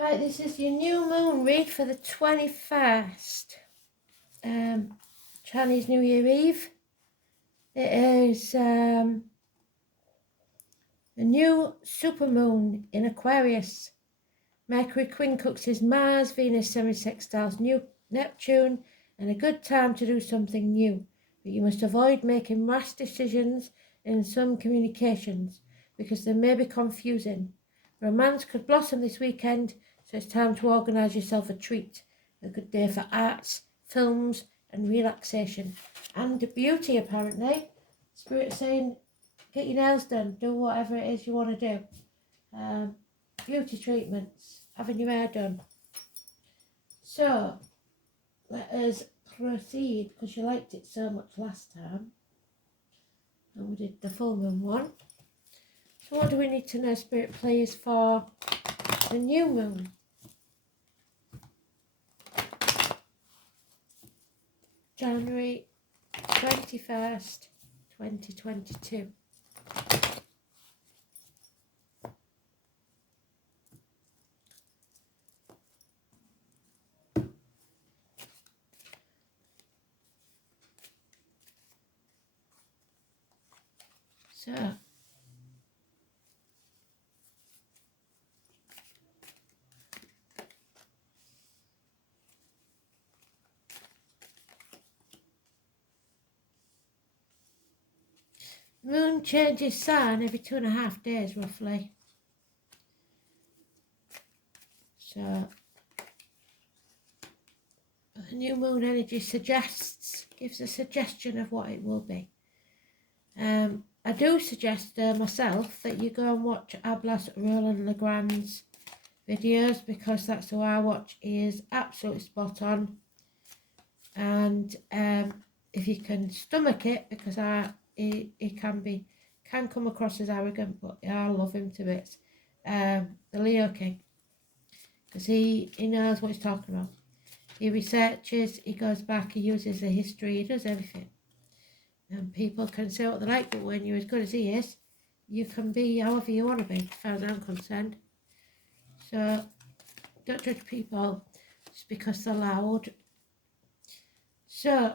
Right, this is your new moon read for the 21st, Chinese New Year Eve. It is a new supermoon in Aquarius. Mercury quincunxes Mars, Venus semi-sextiles Neptune, and a good time to do something new. But you must avoid making rash decisions in some communications because they may be confusing. Romance could blossom this weekend, so it's time to organise yourself a treat. A good day for arts, films and relaxation. And beauty, apparently. Spirit saying, get your nails done, do whatever it is you want to do. Beauty treatments, having your hair done. So, let us proceed, because you liked it so much last time. And we did the full moon one. So what do we need to know, Spirit Players, for the new moon? January 21st, 2022. So, the moon changes sign every 2.5 days, roughly. So, the new moon energy gives a suggestion of what it will be. I do suggest myself that you go and watch Ablas Roland Legrand's videos, because that's who I watch. He is absolutely spot on. And if you can stomach it, because he can come across as arrogant, but I love him to bits. The Leo King, because he knows what he's talking about. He researches, he goes back, he uses the history, he does everything. And people can say what they like, but when you're as good as he is, you can be however you want to be, as far as I'm concerned. So, don't judge people just because they're loud. So,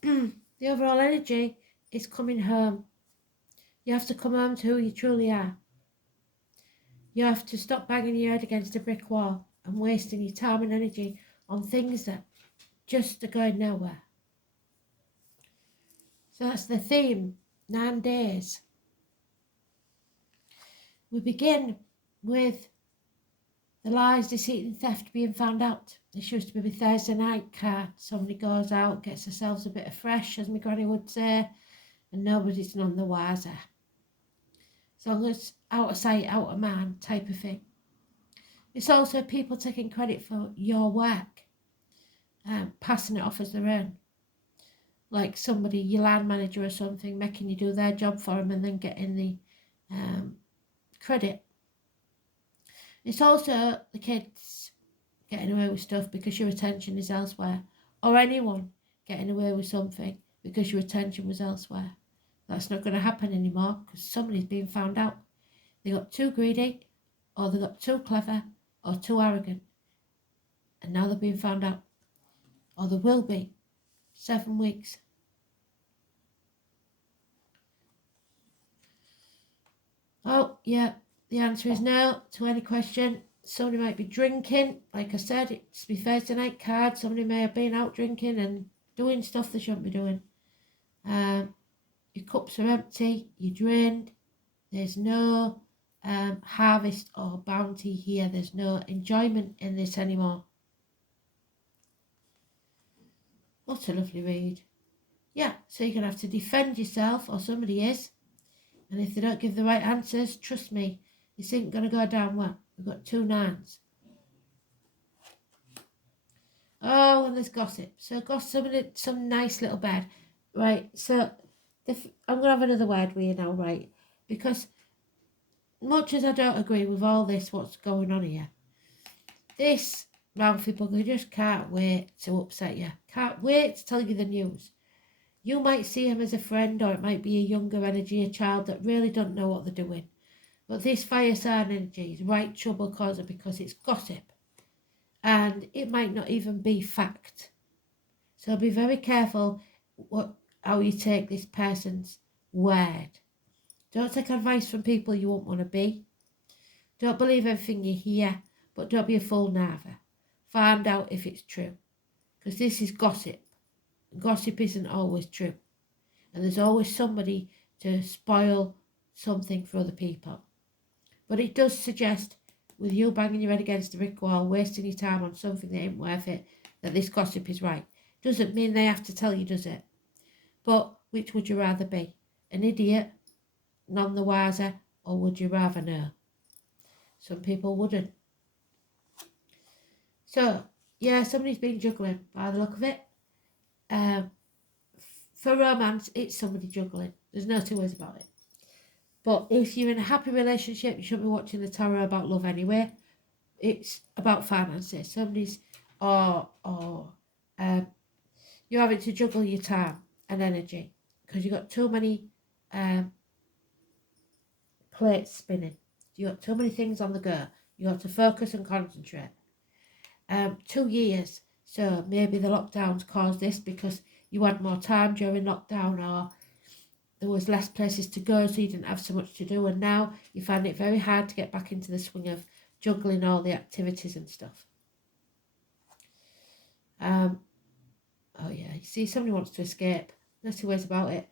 the overall energy is coming home. You have to come home to who you truly are. You have to stop banging your head against a brick wall and wasting your time and energy on things that just are going nowhere. So that's the theme, 9 days. We begin with the lies, deceit and theft being found out. This used to be my Thursday night card. Somebody goes out, gets themselves a bit of fresh, as my granny would say, and nobody's none the wiser. As long as out of sight, out of mind type of thing. It's also people taking credit for your work, passing it off as their own. Like somebody, your land manager or something, making you do their job for them and then getting the credit. It's also the kids getting away with stuff because your attention is elsewhere, or anyone getting away with something because your attention was elsewhere. That's not going to happen anymore, because somebody's being found out. They got too greedy, or they got too clever, or too arrogant, and now they're being found out, or they will be. 7 weeks. Oh, yeah, the answer is no to any question. Somebody might be drinking. Like I said, it's my Thursday night card. Somebody may have been out drinking and doing stuff they shouldn't be doing. Your cups are empty, you're drained. There's no harvest or bounty here. There's no enjoyment in this anymore. What a lovely read. Yeah, so you're going to have to defend yourself, or somebody is. And if they don't give the right answers, trust me, this ain't going to go down well. We've got 2 9s. Oh, and there's gossip. So gossip, some nice little bed. Right, so I'm going to have another word with you now, right? Because much as I don't agree with all this, what's going on here, this Ralphie bugger just can't wait to upset you. Can't wait to tell you the news. You might see him as a friend, or it might be a younger energy, a child that really don't know what they're doing. But this fire sign energy is right trouble causer, because it's gossip. and it might not even be fact. So be very careful how you take this person's word. Don't take advice from people you won't want to be. Don't believe everything you hear, but don't be a fool neither. Find out if it's true, because this is gossip. Gossip isn't always true, and there's always somebody to spoil something for other people. But it does suggest, with you banging your head against the brick wall, wasting your time on something that ain't worth it, that this gossip is right. Doesn't mean they have to tell you, does it? But which would you rather be? An idiot, none the wiser, or would you rather know? Some people wouldn't. So, yeah, somebody's been juggling by the look of it. For romance, it's somebody juggling. There's no two ways about it. But if you're in a happy relationship, you shouldn't be watching the tarot about love anyway. It's about finances. Somebody's, you're having to juggle your time and energy because you've got too many plates spinning. You've got too many things on the go. You have to focus and concentrate. 2 years. So maybe the lockdowns caused this because you had more time during lockdown, or there was less places to go, so you didn't have so much to do, and now you find it very hard to get back into the swing of juggling all the activities and stuff. Oh yeah, you see, somebody wants to escape. There's two ways about it.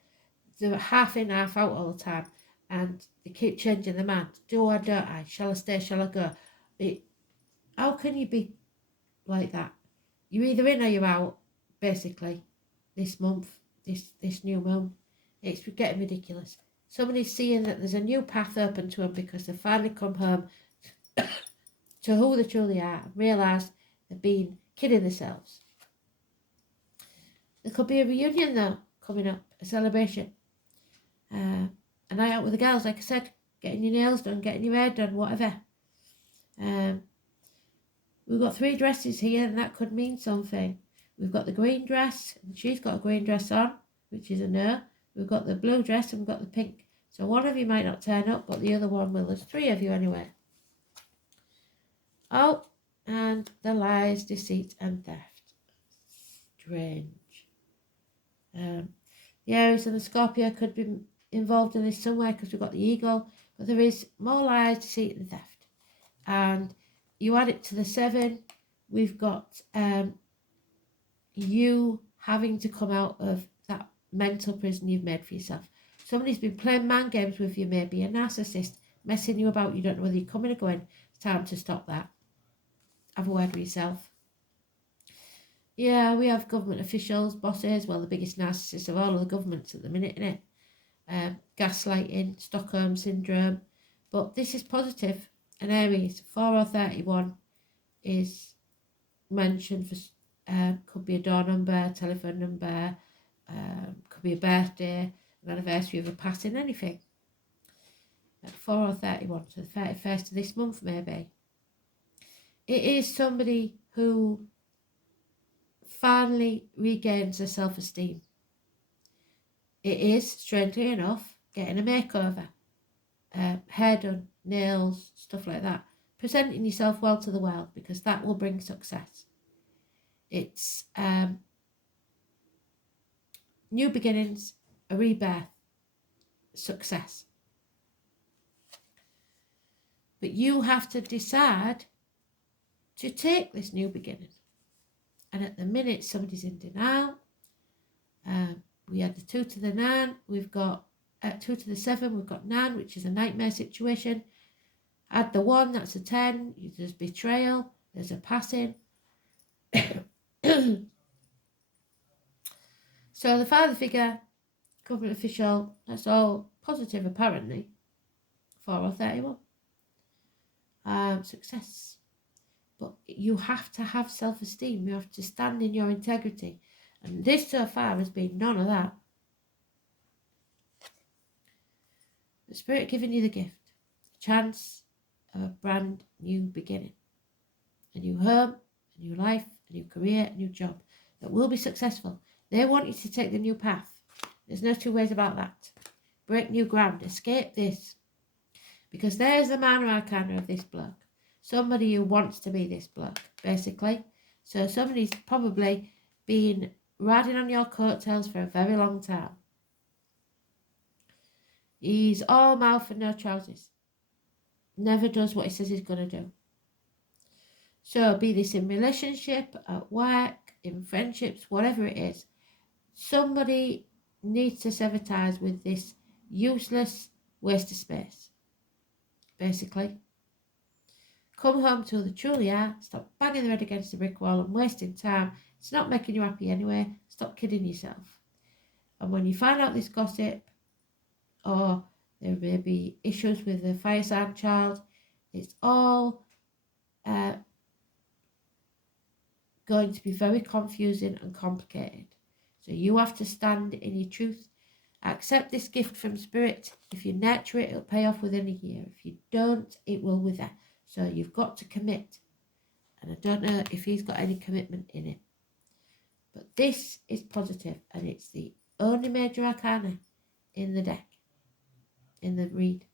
They're half in, half out all the time, and they keep changing their mind. Do I, don't I? Shall I stay, shall I go? How can you be like that? You're either in or you're out, basically, this month, this new moon. It's getting ridiculous. Somebody's seeing that there's a new path open to them because they've finally come home to who they truly are and realised they've been kidding themselves. There could be a reunion though coming up, a celebration. A night out with the girls, like I said, getting your nails done, getting your hair done, whatever. We've got 3 dresses here, and that could mean something. We've got the green dress, and she's got a green dress on, which is a no. We've got the blue dress and we've got the pink. So one of you might not turn up, but the other one will. There's 3 of you anyway. Oh, and the lies, deceit and theft. Strange. The Aries and the Scorpio could be involved in this somewhere because we've got the eagle. But there is more lies, deceit and theft. And you add it to the 7. We've got you having to come out of that mental prison you've made for yourself. Somebody's been playing mind games with you, maybe a narcissist, messing you about. You don't know whether you're coming or going. It's time to stop that. Have a word with yourself. Yeah, we have government officials, bosses, well, the biggest narcissists of all of the governments at the minute, isn't it? Gaslighting, Stockholm Syndrome. But this is positive. An Aries, 4 or 31 is mentioned for, could be a door number, telephone number, could be a birthday, an anniversary of a passing, anything. At 4 or 31, so the 31st of this month maybe. It is somebody who finally regains their self-esteem. It is, strangely enough, getting a makeover. Hair done, nails, stuff like that. Presenting yourself well to the world, because that will bring success. It's new beginnings, a rebirth, success. But you have to decide to take this new beginning. And at the minute, somebody's in denial. We had the 2 to the 9. We've got 2 to the 7. We've got 9, which is a nightmare situation. Add the 1, that's a 10. There's betrayal. There's a passing. So the father figure, government official, that's all positive apparently. 4 or 31. Success. But you have to have self-esteem. You have to stand in your integrity. And this so far has been none of that. The Spirit giving you the gift. The chance of a brand new beginning. A new home, a new life, a new career, a new job that will be successful. They want you to take the new path. There's no 2 ways about that. Break new ground. Escape this. Because there's the minor arcana of this bloke. somebody who wants to be this bloke, basically. So somebody's probably been riding on your coattails for a very long time. He's all mouth and no trousers. Never does what he says he's going to do. So be this in relationship, at work, in friendships, whatever it is. Somebody needs to sever ties with this useless waste of space, basically. Come home to who they truly are. Stop banging their head against the brick wall and wasting time. It's not making you happy anyway. Stop kidding yourself. And when you find out this gossip, or there may be issues with the fire sign child, it's all going to be very confusing and complicated. So you have to stand in your truth. Accept this gift from Spirit. If you nurture it, it'll pay off within a year. If you don't, it will wither. So you've got to commit. And I don't know if he's got any commitment in it. But this is positive, and it's the only major arcana in the deck, in the read.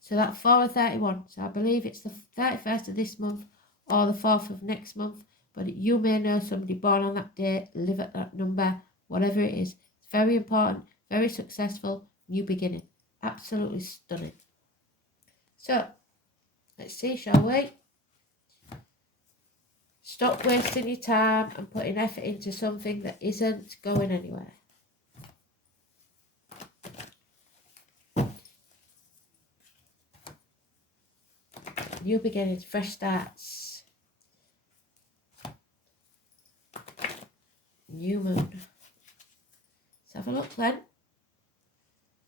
So that 4 of 31. So I believe it's the 31st of this month or the 4th of next month. But you may know somebody born on that day, live at that number, whatever it is. It's very important, very successful, new beginning. Absolutely stunning. So, let's see, shall we? Stop wasting your time and putting effort into something that isn't going anywhere. New beginnings, fresh starts. New moon. Let's have a look then.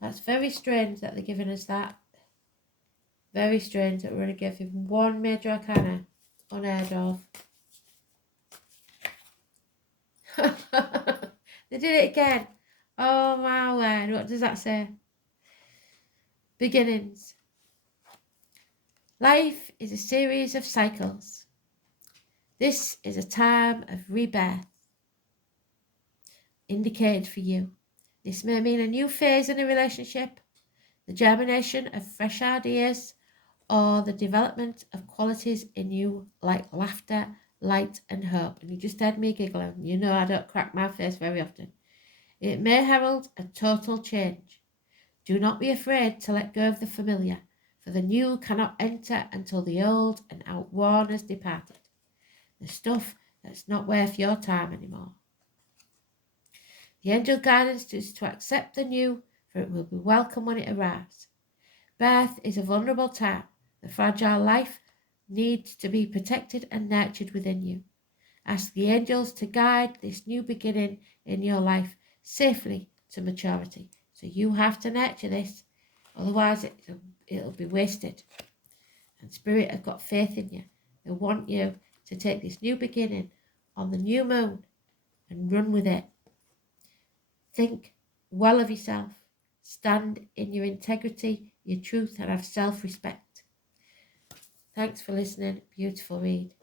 That's very strange that they're giving us that. Very strange that we're going to give him one major arcana unheard of. They did it again. Oh my word. What does that say? Beginnings. Life is a series of cycles. This is a time of rebirth indicated for you. This may mean a new phase in a relationship, the germination of fresh ideas, or the development of qualities in you like laughter, light and hope. And you just heard me giggling. You know I don't crack my face very often. It may herald a total change. Do not be afraid to let go of the familiar, for the new cannot enter until the old and outworn has departed. The stuff that's not worth your time anymore. The angel guidance is to accept the new, for it will be welcome when it arrives. Birth is a vulnerable time. The fragile life needs to be protected and nurtured within you. Ask the angels to guide this new beginning in your life safely to maturity. So you have to nurture this, otherwise it'll be wasted. And Spirit have got faith in you. They want you to take this new beginning on the new moon and run with it. Think well of yourself. Stand in your integrity, your truth, and have self-respect. Thanks for listening. Beautiful read.